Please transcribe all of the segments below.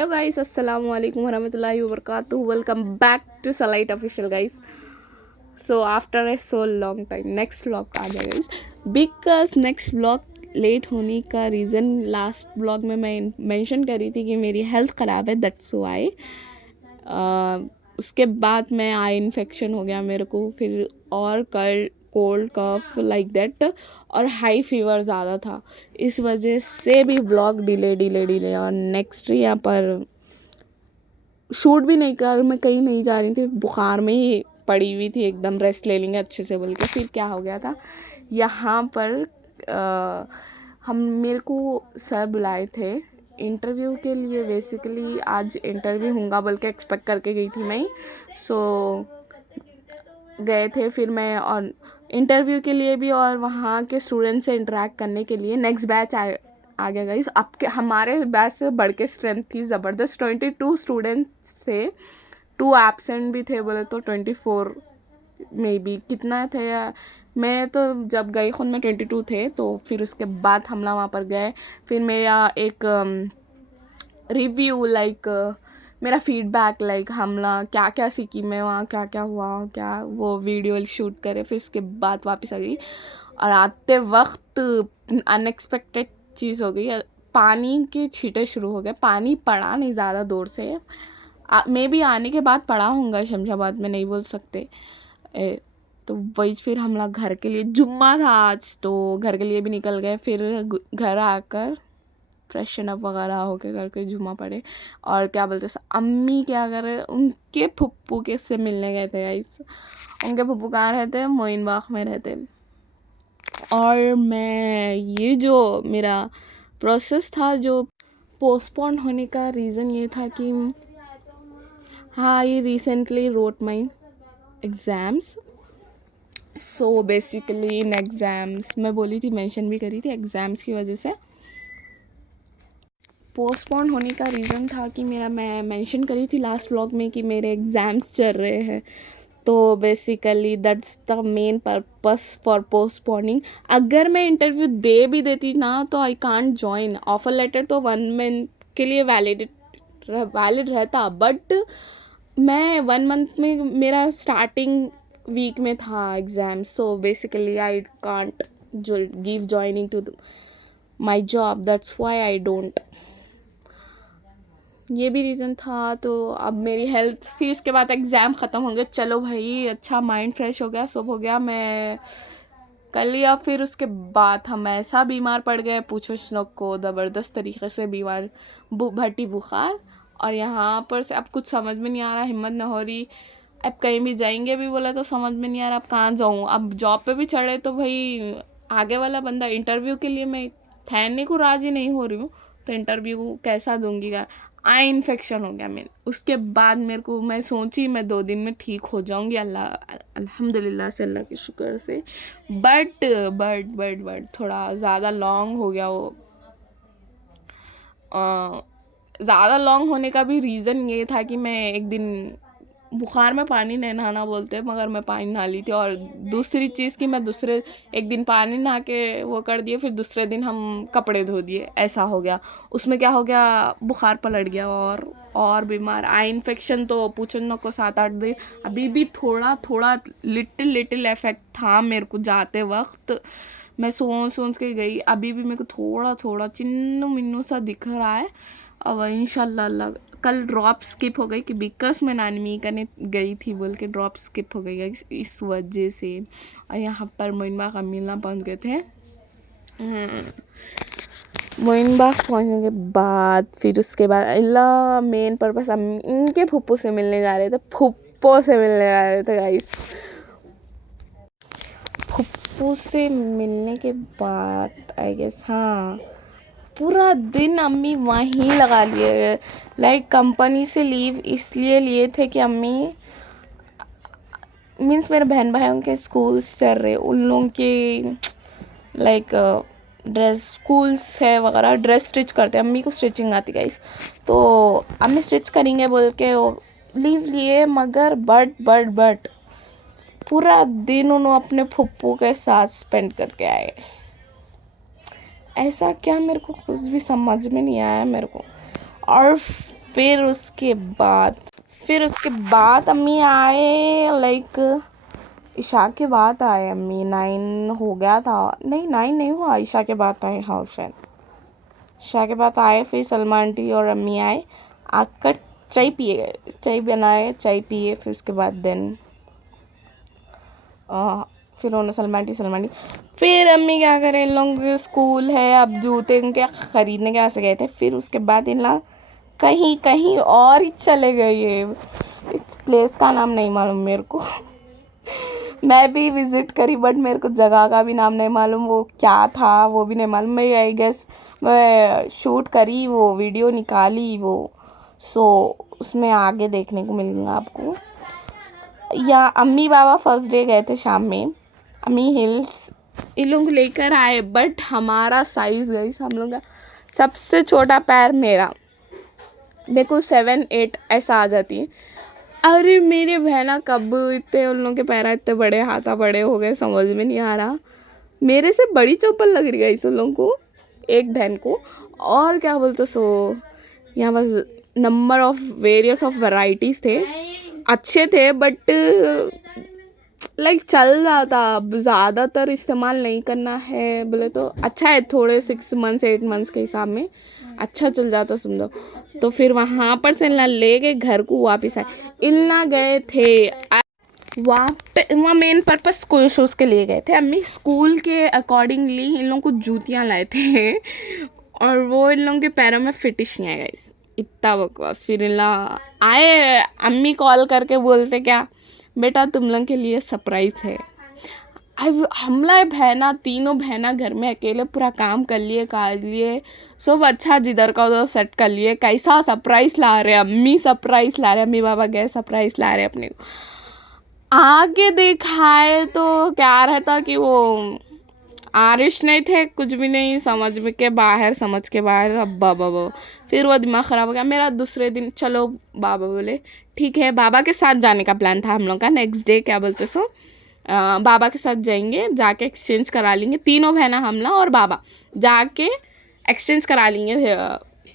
Hello guys, अस्सलाम वालेकुम वरहमतुल्लाहि वबरकातुहू। वेलकम बैक टू सलाइट official guys. So after a so long time next vlog आ गया guys. Because next vlog late होने का रीज़न लास्ट व्लॉग में मैं मेंशन कर रही थी कि मेरी हेल्थ ख़राब है, दैट्स व्हाई। उसके बाद में आई इन्फेक्शन हो गया मेरे को, फिर और कोल्ड कफ लाइक दैट, और हाई फीवर ज़्यादा था। इस वजह से भी व्लॉग डिले और नेक्स्ट यहाँ पर शूट भी नहीं कर, मैं कहीं नहीं जा रही थी, बुखार में ही पड़ी हुई थी, एकदम रेस्ट ले लेंगे अच्छे से बोल के। फिर क्या हो गया था यहाँ पर, हम मेरे को सर बुलाए थे इंटरव्यू के लिए। बेसिकली आज इंटरव्यू होगा बोल के एक्सपेक्ट करके गई थी मैं। सो गए थे फिर मैं, और इंटरव्यू के लिए भी और वहाँ के स्टूडेंट से इंटरेक्ट करने के लिए। नेक्स्ट बैच आ गया गाइस। अब के हमारे बैच से बढ़ के स्ट्रेंथ थी ज़बरदस्त। 22 स्टूडेंट्स थे, 2 एब्सेंट भी थे बोले तो 24 मे बी कितना थे। मैं तो जब गई खुद में 22 थे। तो फिर उसके बाद हम लोग वहाँ पर गए। फिर मेरा एक रिव्यू लाइक मेरा फीडबैक लाइक हमला क्या क्या सीखी मैं वहाँ, क्या क्या हुआ, क्या वो वीडियो शूट करे। फिर उसके बाद वापस आ गई, और आते वक्त अनएक्सपेक्टेड चीज़ हो गई। पानी के छींटे शुरू हो गए। पानी पड़ा नहीं ज़्यादा दूर से, मे बी आने के बाद पड़ा होगा शमशाबाद में, नहीं बोल सकते। तो वही फिर हम लोग घर के लिए, जुम्मा था आज तो घर के लिए भी निकल गए। फिर घर आकर फ्रेशन अप वगैरह होके करके जुम्मा पड़े। और क्या बोलते अम्मी क्या कर रहे, उनके फुप्पू के से मिलने गए थे गाइस। उनके फुप्पू कहाँ रहते, मोइन बाग में रहते। और मैं ये जो मेरा प्रोसेस था जो पोस्टपोन होने का रीज़न ये था कि हाँ, ये रिसेंटली रोट माई एग्ज़ाम्स। सो बेसिकली इन एग्ज़ाम्स मैं बोली थी, मेंशन भी करी थी, एग्ज़ाम्स की वजह से पोस्टपोन होने का रीज़न था कि मैं मेंशन करी थी लास्ट व्लॉग में कि मेरे एग्ज़ाम्स चल रहे हैं। तो basically that's the main purpose for postponing. अगर मैं इंटरव्यू दे भी देती ना तो I can't join. Offer letter तो 1 मंथ के लिए वैलिड रहता, बट मैं 1 मंथ में मेरा स्टार्टिंग वीक में था exam. So basically I can't give joining to my job, that's why I don't. ये भी रीज़न था। तो अब मेरी हेल्थ, फिर उसके बाद एग्ज़ाम ख़त्म हो गए, चलो भाई अच्छा माइंड फ्रेश हो गया, सब हो गया, मैं कर लिया। फिर उसके बाद हम ऐसा बीमार पड़ गए, पूछो लोग को, ज़बरदस्त तरीके से बीमार, भट्टी बुखार। और यहाँ पर से अब कुछ समझ में नहीं आ रहा, हिम्मत न हो रही। अब कहीं भी जाएंगे भी बोला तो समझ में नहीं आ रहा अब कहाँ जाऊँ। अब जॉब पे भी चढ़े तो भाई आगे वाला बंदा इंटरव्यू के लिए, मैं ठहरने को राज़ी नहीं हो रही हूँ, तो इंटरव्यू कैसा दूंगी। आई इन्फेक्शन हो गया मेरे। उसके बाद मेरे को, मैं सोची मैं 2 दिन में ठीक हो जाऊंगी, अल्लाह अल्हम्दुलिल्लाह से, अल्लाह के शुक्र से। बट थोड़ा ज़्यादा लॉन्ग हो गया वो। ज़्यादा लॉन्ग होने का भी रीज़न ये था कि मैं एक दिन बुखार में पानी नहीं नहाना बोलते, मगर मैं पानी नहा ली थी। और दूसरी चीज़ कि मैं दूसरे एक दिन पानी नहा के वो कर दिए, फिर दूसरे दिन हम कपड़े धो दिए, ऐसा हो गया। उसमें क्या हो गया, बुखार पलट गया और बीमार। आई इन्फेक्शन तो पूछो न को 7-8 दिन अभी भी थोड़ा लिटिल इफेक्ट था मेरे को जाते वक्त। मैं सोच के गई, अभी भी मेरे को थोड़ा चिन्नू मिन्नू सा दिख रहा है। अब इंशाल्लाह कल ड्रॉप स्किप हो गई कि बिकॉज मैं नानी करने गई थी बोल के ड्रॉप स्किप हो गई इस वजह से। और यहाँ पर मोइनबाग अमीना पहुँच गए थे। मोइनबाग पहुँचने के बाद फिर उसके बाद अल्लाह मेन पर्पस, हम इनके फुप्पो से मिलने जा रहे थे। फुप्पो से मिलने जा रहे थे गाइस। फुप्पो से मिलने के बाद आई गेस, हाँ, पूरा दिन अम्मी वहीं लगा लिए। लाइक कंपनी से लीव इसलिए लिए थे कि अम्मी मीन्स मेरे बहन भाइयों के स्कूल्स चल रहे, उन लोगों की लाइक ड्रेस स्कूल्स है वगैरह, ड्रेस स्टिच करते हैं। अम्मी को स्टिचिंग आती गाइस, तो अम्मी स्टिच करेंगे बोल के वो लीव लिए। मगर बट पूरा दिन उन्होंने अपने फुप्पू के साथ स्पेंड करके आए। ऐसा क्या, मेरे को कुछ भी समझ में नहीं आया मेरे को। और फिर उसके बाद अम्मी आए, लाइक ईशा के बाद आए अम्मी। 9 हो गया था, नहीं 9 नहीं हुआ, ईशा के बाद आए, हाँ शायद ईशा के बाद आए। फिर सलमा आंटी और अम्मी आए, आकर चाय पिए गए, चाय बनाए, चाय पिए। फिर उसके बाद देन फिर उन्होंने सलमा आंटी फिर अम्मी क्या करें, इन लोगों के स्कूल है, अब जूते इनके ख़रीदने के वास्ते गए थे। फिर उसके बाद इन लोग कहीं और ही चले गए। ये इस प्लेस का नाम नहीं मालूम मेरे को मैं भी विज़िट करी बट मेरे को जगह का भी नाम नहीं मालूम, वो क्या था वो भी नहीं मालूम। मैं आई गेस मैं शूट करी, वो वीडियो निकाली वो, सो उसमें आगे देखने को मिलेगा आपको। या अम्मी बाबा फर्स्ट डे गए थे शाम में, अम्मी हिल्स इन लोग लेकर आए, बट हमारा साइज़ गई, हम लोग का सबसे छोटा पैर मेरे 7-8 ऐसा आ जाती है। अरे मेरे बहना कब इतने उन लोगों के पैर इतने बड़े, हाथा बड़े हो गए, समझ में नहीं आ रहा। मेरे से बड़ी चप्पल लग रही है इस लोगों को, एक बहन को। और क्या बोलते सो यहाँ बस number of various of varieties थे, अच्छे थे, बट लाइक चल जाता। अब ज़्यादातर इस्तेमाल नहीं करना है बोले तो अच्छा है, थोड़े 6 मंथ्स 8 मंथ्स के हिसाब में अच्छा चल जाता समझो। तो फिर वहाँ पर से इन्ना ले गए घर को वापस आए। इन्ना गए थे वहाँ मेन पर्पस स्कूल शूज़ के लिए गए थे। अम्मी स्कूल के अकॉर्डिंगली इन लोगों को जूतियाँ लाए थे और वो इन लोगों के पैरों में फिटिश नहीं आएगा, इतना बकवास। फिर इन आए, अम्मी कॉल करके बोलते क्या बेटा तुम लोग के लिए सरप्राइज़ है। हमला बहना, तीनों बहना घर में अकेले पूरा काम कर लिए सब अच्छा, जिधर का उधर सेट कर लिए। कैसा सरप्राइज़ ला रहे अम्मी, सरप्राइज़ ला रहे अम्मी बाबा गए, सरप्राइज़ ला रहे अपने को। आगे दिखाए तो क्या रहता कि वो आरिश नहीं थे, कुछ भी नहीं, समझ के बाहर। अब बाबा फिर वो दिमाग ख़राब हो गया मेरा। दूसरे दिन चलो बाबा बोले ठीक है, बाबा के साथ जाने का प्लान था हम लोग का। नेक्स्ट डे क्या बोलते सो बाबा के साथ जाएंगे, जाके एक्सचेंज करा लेंगे, तीनों बहना हमला और बाबा जाके एक्सचेंज करा लेंगे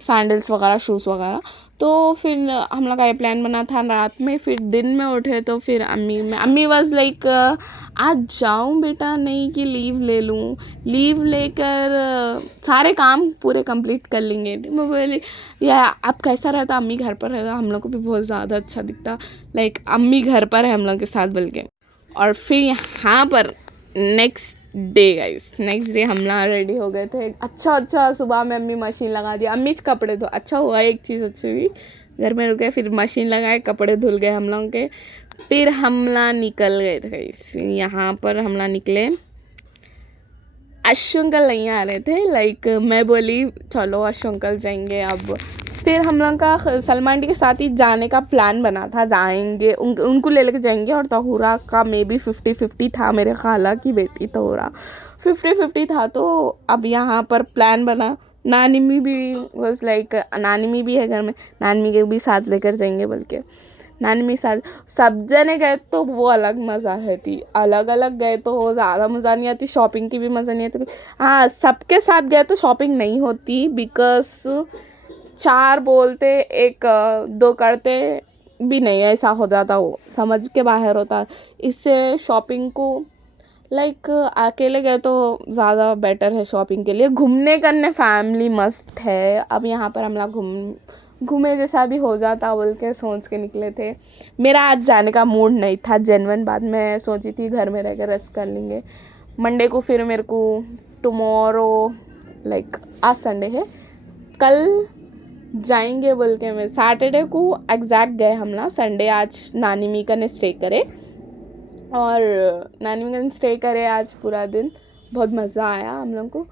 सैंडल्स वगैरह, शूज़ वगैरह। तो फिर हम लोग का ये प्लान बना था रात में। फिर दिन में उठे तो फिर अम्मी वाज लाइक आज जाऊँ बेटा, नहीं कि लीव ले लूँ, लीव लेकर सारे काम पूरे कंप्लीट कर लेंगे। मैं बोली या अब कैसा रहता, अम्मी घर पर रहता, हम लोग को भी बहुत ज़्यादा अच्छा दिखता, लाइक अम्मी घर पर है हम लोग के साथ बोल के। और फिर यहाँ पर नेक्स्ट डे हम लोग रेडी हो गए थे। अच्छा सुबह में अम्मी मशीन लगा दिया, अम्मी कपड़े तो अच्छा हुआ, एक चीज़ अच्छी हुई, घर में रुके, फिर मशीन लगाए, कपड़े धुल गए हम लोग के। फिर हम लोग निकल गए थे। फिर यहाँ पर हम लोग निकले, अशु अंकल नहीं आ रहे थे, लाइक मैं बोली चलो अशु अंकल जाएंगे अब। फिर हम लोग का सलमा आंटी के साथ ही जाने का प्लान बना था, जाएंगे उनको ले लेके जाएंगे। और तहूरा का मे बी 50-50 था, मेरे खाला की बेटी तहूरा 50-50 था। तो अब यहाँ पर प्लान बना, नानी भी बस लाइक नानी भी है घर में, नानी के भी साथ लेकर जाएंगे बोल के। नानी साथ सब जने गए तो वो अलग मज़ा है थी, अलग अलग गए तो वो ज़्यादा मज़ा नहीं आती, शॉपिंग की भी मज़ा नहीं आती। हाँ सबके साथ गए तो शॉपिंग नहीं होती, बिकॉज 4 बोलते 1-2 करते भी नहीं, ऐसा हो जाता, वो समझ के बाहर होता। इससे शॉपिंग को लाइक अकेले गए तो ज़्यादा बेटर है शॉपिंग के लिए। घूमने करने फैमिली मस्त है। अब यहाँ पर हम लोग घूमे जैसा भी हो जाता बोल के सोच के निकले थे। मेरा आज जाने का मूड नहीं था, जेन्युइन बात। मैं सोची थी घर में रहकर रेस्ट कर लेंगे मंडे को। फिर मेरे को टुमारो लाइक आज संडे है, कल जाएंगे बोल के मैं सैटरडे को एग्जैक्ट गए हम लोग। संडे आज नानी मी का ने स्टे करे और नानी मी का स्टे करे आज पूरा दिन, बहुत मज़ा आया हम लोग को।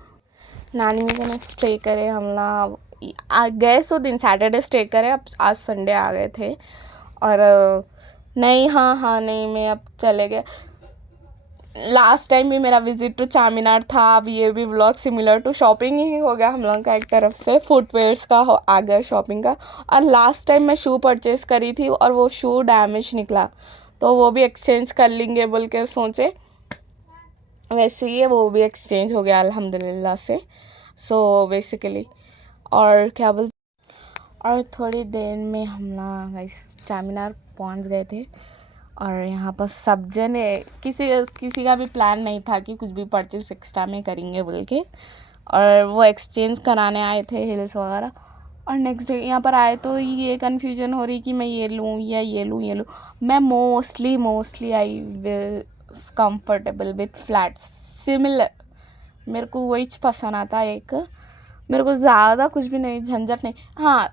नानी मी का ने स्टे करे हम लोग गए सो दिन सैटरडे स्टे करे, अब आज संडे आ गए थे। और नहीं हाँ नहीं मैं अब चले गए। लास्ट टाइम भी मेरा विजिट टू चारमीनार था, अब ये भी व्लॉग सिमिलर टू शॉपिंग ही हो गया हम लोग का एक तरफ से, फुटवेयर्स का आ गया शॉपिंग का। और लास्ट टाइम मैं शू परचेज़ करी थी और वो शू डैमेज निकला, तो वो भी एक्सचेंज कर लेंगे बोल के सोचे, वैसे ही वो भी एक्सचेंज हो गया अल्हम्दुलिल्लाह से। सो बेसिकली और क्या बोल और थोड़ी देर में हम लोग गाइस चार मीनार पहुँच गए थे। और यहाँ पर सब जने किसी का भी प्लान नहीं था कि कुछ भी परचेज एक्स्ट्रा में करेंगे बोल के, और वो एक्सचेंज कराने आए थे हिल्स वगैरह। और नेक्स्ट डे यहाँ पर आए तो ये कन्फ्यूजन हो रही कि मैं ये लूँ या ये लूँ ये लूँ। मैं mostly I will comfortable with flats similar, मेरे को वही पसंद आता है। एक मेरे को ज़्यादा कुछ भी नहीं, झंझट नहीं। हाँ,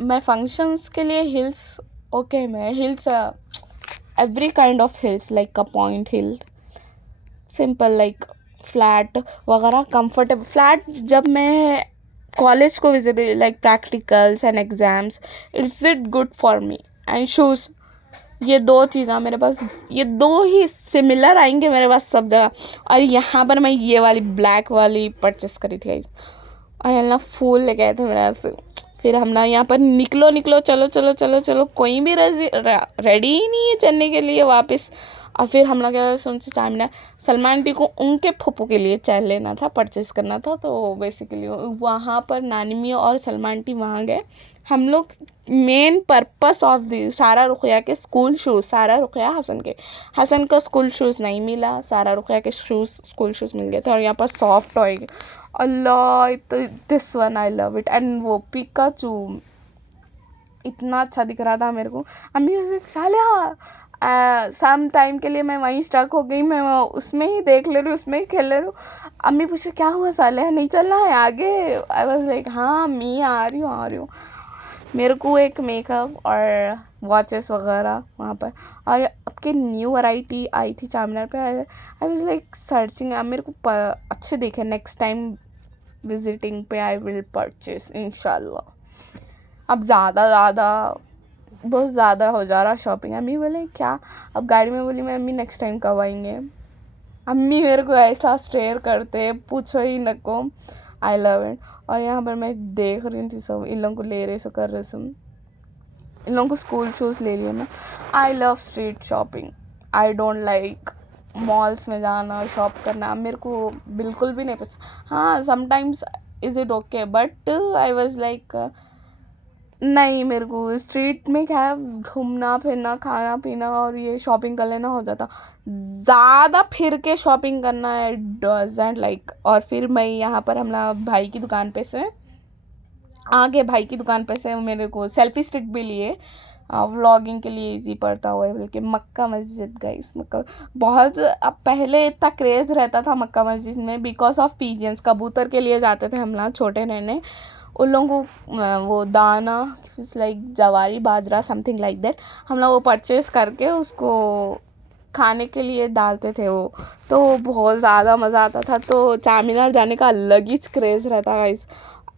मैं फंक्शंस के लिए हिल्स ओके, मैं hills every kind of hills like a point hill, simple like flat वगैरह कंफर्टेबल। फ्लैट जब मैं कॉलेज को visit like practicals and exams, it's it good for me. And shoes, ये दो चीज़ें मेरे पास, ये दो ही सिमिलर आएंगे मेरे पास सब जगह। और यहाँ पर मैं ये वाली ब्लैक वाली परचेस करी थी और यहाँ फूल लेके आए थे मेरे से। फिर हम ना यहाँ पर निकलो चलो, कोई भी रेडी ही नहीं है चलने के लिए वापस। और फिर हम लोग क्या सोचे, चामिना सलमान आंटी को उनके फूफू के लिए चाय लेना था, परचेस करना था। तो बेसिकली वहाँ पर नानी मियाँ और सलमान आंटी वहाँ गए। हम लोग मेन पर्पस ऑफ दी सारा रुखिया के स्कूल शूज़, सारा रुखिया हसन का स्कूल शूज़ नहीं मिला, सारा रुखिया के स्कूल शूज़ मिल गए थे। और यहाँ पर soft toy, Allah this one I love it. And वो पिकाचू इतना अच्छा दिख रहा था मेरे को। अम्मी उसे साले सम टाइम के लिए मैं वहीं स्टक हो गई, मैं उसमें ही देख ले रही हूँ, उसमें ही खेल ले रही हूँ। अम्मी पूछे क्या हुआ साले, नहीं चलना है आगे? आई वॉज लाइक हाँ अम्मी आ रही हूँ। मेरे को एक मेकअप और वॉचेस वगैरह वहाँ पर, और आपके न्यू वैरायटी आई थी चार पे। आई वॉज लाइक सर्चिंग, अब मेरे को अच्छे दिखे। नेक्स्ट टाइम विजिटिंग पे आई विल परचेस इंशाल्लाह। अब बहुत ज़्यादा हो जा रहा शॉपिंग। अम्मी बोले क्या, अब गाड़ी में बोली मैं अम्मी नेक्स्ट टाइम कब आएंगे। अम्मी मेरे को ऐसा स्टेयर करते पूछो ही नको, आई लव इट। और यहाँ पर मैं देख रही थी सब इन लोगों को ले रहे, सो कर रहे सब, इन लोगों को स्कूल शूज़ ले लिया मैं। I love street shopping, I don't like malls में जाना शॉप करना, मेरे को बिल्कुल भी नहीं पसंद। हाँ sometimes is it okay, but I was like नहीं, मेरे को स्ट्रीट में क्या है, घूमना फिरना खाना पीना और ये शॉपिंग कर लेना हो जाता। ज़्यादा फिर के शॉपिंग करना है डजंट लाइक। और फिर मैं यहाँ पर हमारा भाई की दुकान पे से मेरे को सेल्फी स्टिक भी लिए, व्लॉगिंग के लिए इजी पड़ता हुआ है। बल्कि मक्का मस्जिद गाइस, मक्का बहुत, अब पहले इतना क्रेज़ रहता था मक्का मस्जिद में बिकॉज ऑफ पिजियंस, कबूतर के लिए जाते थे हम लोग छोटे रहने। उन लोगों को वो दाना लाइक जवारी बाजरा समथिंग लाइक दैट, हम लोग वो परचेज़ करके उसको खाने के लिए डालते थे वो। तो बहुत ज़्यादा मज़ा आता था। तो चार मीनार जाने का अलग ही क्रेज़ रहता है गाइस।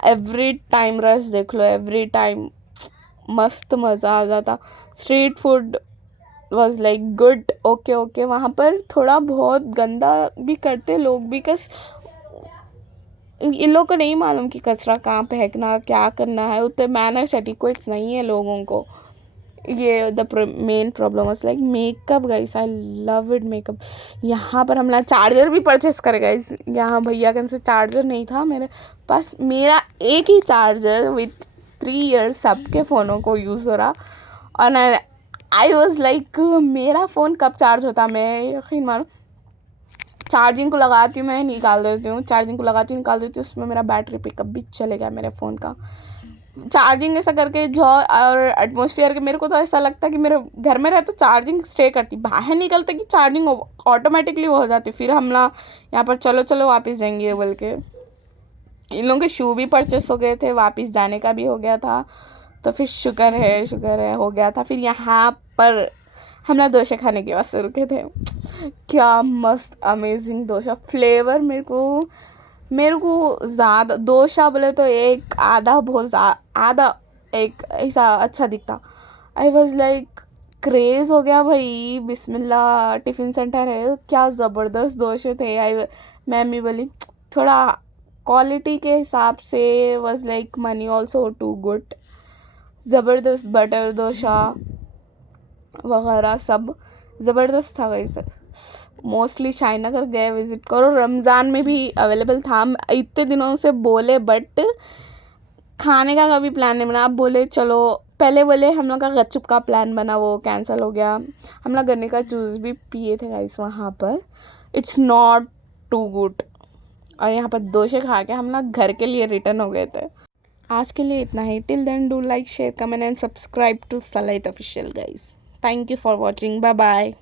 एवरी टाइम रश देख लो, एवरी टाइम मस्त मज़ा आ जाता। Street food was like good, okay. वहाँ पर थोड़ा बहुत गंदा भी करते लोग, बिकॉज इन लोगों को नहीं मालूम कि कचरा कहाँ फेंकना, क्या करना है, उतने मैनर्स एटिक्वेट्स नहीं है लोगों को। ये the main problem was like makeup guys, I love it makeup. यहाँ पर हम लोग चार्जर भी परचेस करे गाइस। यहाँ भैया के से चार्जर नहीं था मेरे पास, मेरा एक ही चार्जर विथ 3 years सबके फ़ोनों को यूज़ हो रहा। और आई वॉज लाइक मेरा फ़ोन कब चार्ज होता, मैं यकीन मानो चार्जिंग को लगाती हूँ मैं निकाल देती हूँ, उसमें मेरा बैटरी पिकअप भी चले गया मेरे फ़ोन का। चार्जिंग ऐसा करके जो और एटमॉस्फेयर के, मेरे को तो ऐसा लगता है कि मेरे घर में रहता चार्जिंग स्टे करती, बाहर निकलते कि चार्जिंग ऑटोमेटिकली वो हो जाती। फिर हम लोग यहाँ पर चलो वापस जाएंगे बोल के, इन लोगों के शू भी परचेस हो गए थे, वापस जाने का भी हो गया था। तो फिर शुक्र है हो गया था। फिर यहाँ पर हम लोग डोसा खाने के वास्ते रुके थे। क्या मस्त अमेजिंग डोसा फ्लेवर, मेरे को ज़्यादा डोसा बोले तो एक आधा एक ऐसा अच्छा दिखता। आई वॉज लाइक क्रेज़ हो गया भाई, बिस्मिल्लाह टिफ़िन सेंटर है, क्या ज़बरदस्त डोसे थे। मम्मी बोली थोड़ा क्वालिटी के हिसाब से was like money also too good, ज़बरदस्त बटर डोसा वगैरह सब ज़बरदस्त था। वैसे मोस्टली शाहीनगर गए विज़िट करो, रमज़ान में भी अवेलेबल था। हम इतने दिनों से बोले बट खाने का कभी प्लान नहीं बना। अब बोले चलो, पहले बोले हम लोग का गपचुप का प्लान बना, वो कैंसिल हो गया। हम लोग गन्ने का जूस भी पिए थे गाइस वहाँ पर, इट्स नॉट टू गुड। और यहाँ पर डोसे खा के हम लोग घर के लिए रिटर्न हो गए थे। आज के लिए इतना ही। Till then do like, share, comment and subscribe to सलाइत official guys. Thank you for watching, bye bye.